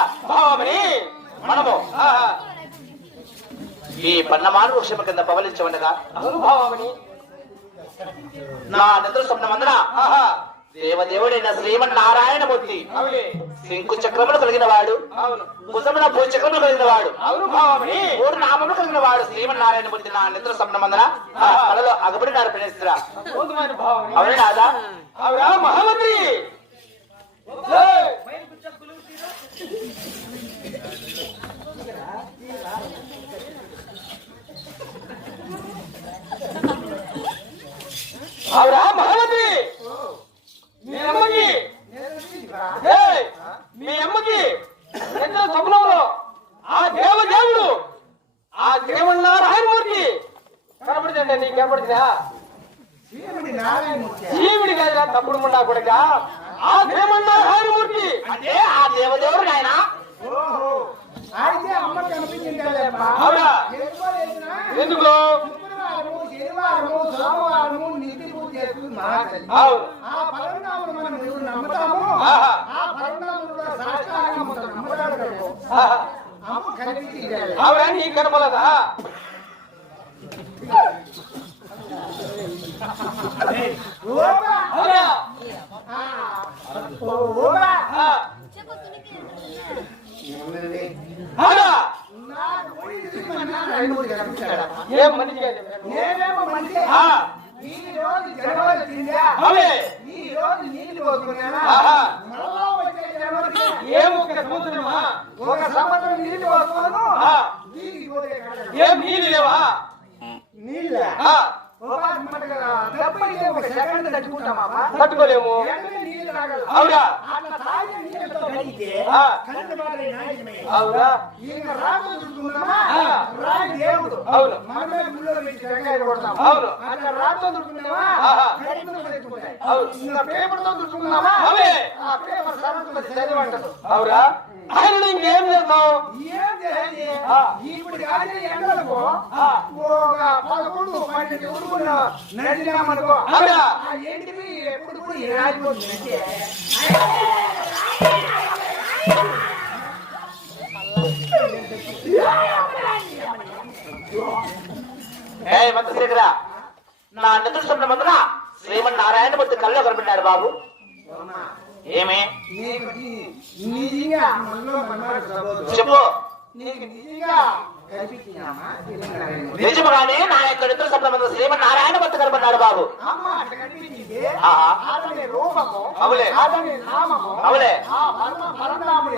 అనుభవమని మనము. ఆహా, ఈ పన్నమాను వృక్షము కింద పవలించవనగా అనుభవమని నా నిద్ర స్వప్నమందున ఆహా దేవదేవుడైన శ్రీమన్నారాయణమూర్తి. శంకు చక్రములు కలిగిన వాడు. కుసమున భూ చక్రములు కలిగిన వాడు. మూడు నామములు కలిగిన వాడు శ్రీమన్నారాయణమూర్తి. నా నిద్ర స్వప్నమందున ఆ కళలో అగబడి నడిపినేస్తురా భావమని అవును అవురా మహామంత్రి. అవురా మహామంత్రి మీ అమ్మకి! మీ అమ్మకి! ఎంత స్వప్నంలో ఆ దేవదేవుడు ఆ దేవన్నారాయణమూర్తి కనపడుతుండే నీకు కనపడుతుందా జీవుడి కాదురా తప్పుడు ముండా కూడా ఆ దేవన్నారాయణమూర్తి అంటే ఆ దేవదేవుడు. అవునా? ఎందుకో? శనివారము, సోమవారము నిధి మహాతల్లి. అవును ఆ పరమనామను మనం ఎవరు నమ్ముతామో. ఆ పరమనామను కూడా మనం నమ్ముతాడు కనుకో. ఆహా. అమ్మ కనిపించిందేలే. అవునా నీ కనపలదా ఓబా! అవునా ఓబా! ఆ. ఏమన్నది? అవునా నాకు పోయి తిరిగిమన్నా నలుగురు కనిపించాడా? ఏం మనిషి. నేనేమో మనిషి. ఈ రోజు జనవరి తిందా? ఈ రోజు నీళ్ళు పోసుకున్నానా. మరలా వచ్చే జనవరికి ఏం ఒక సంవత్సరమా ఒక సంవత్సరం నీళ్ళు పోసుకోను. నీళ్ళు పోతే. ఏం నీళ్ళు లేవా నీళ్ళ. ఒక సెకండ్ తట్టుకుంటామా తట్టుకోలేము. అవునా అట్లా తాగిన నీళ్ళతో కడిగితే. కరెంటు బాగా నాశనమే. అవునా ఈయన ఆ. రాయి దేవుడు అవును మనమే గుళ్ళో పెట్టి వెంకాయలు కొడతాం అవును. అట్లా రాజుతో దొరుకుతుందామా ఆహా. కరెంటుతో దొరుకుతాయి. అవును. ఇంకా పేపర్తో దొరుకుతుందామా అవునే. ఆ పేపర్ సరస్వతి చదివంటదు అవురా ఆయన ఇంకేం చేస్తావు ఏం చేయాలి ఆ. ఇప్పుడు కానీ ఎండలకు ఆ. ఒక పదకొండు పన్నెండు ఉరుములు నడిచినామనుకో అవునా? ఆ ఎండివి ఎప్పుడు కూడా ఈ రాలిపోతుంది అంతే. ఏ మంత్రిశేఖర నా నిద్ర స్వప్నమందున శ్రీమన్నారాయణమూర్తి కళ్ళలో కనిపెట్టాడు బాబు? ఏమి నీ-. చెప్పు నిజముగానే నా యొక్క నిద్ర బాబు. అవులే. నామము. అవులే. ఆ పరమ పరమనాముడు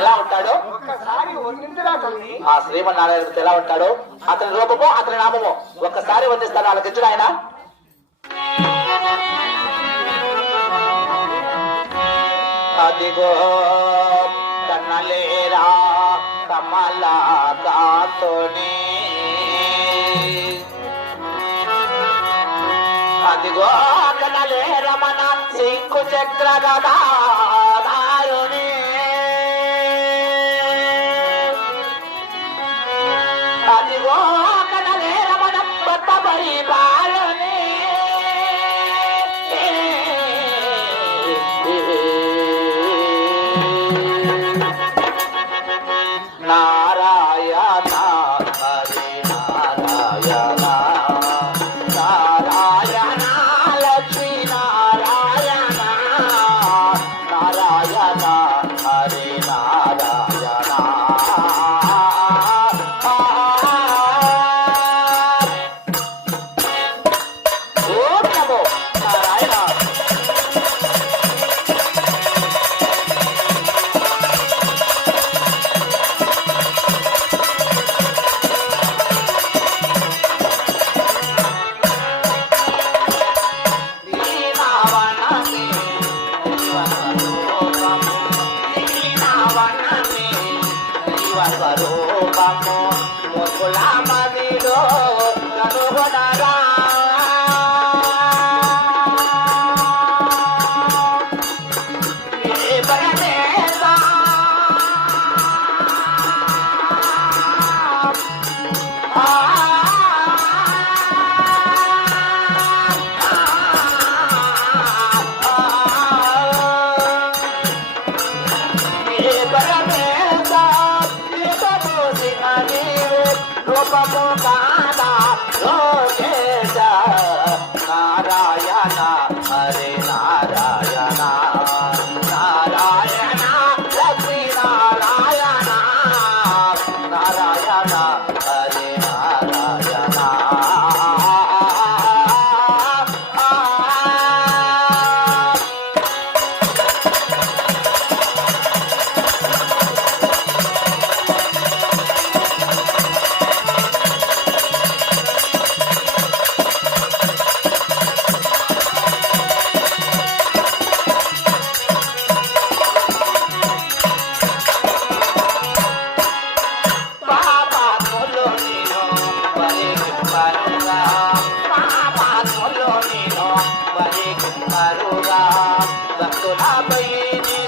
ఎలా ఉంటాడు? ఆ శ్రీమన్నారాయణమూర్తి ఎలా ఉంటాడు? అతని రూపము అతని నామము ఒక్కసారి వందిస్తాను ఆలకించుడు ఆయన? అదిగో అదిగో కనలే రమణ సింకు చక్ర గదారుని అదిగో కనలే రమణ కొత్త పరిపాలనే జీవస్వరూపము صلابيني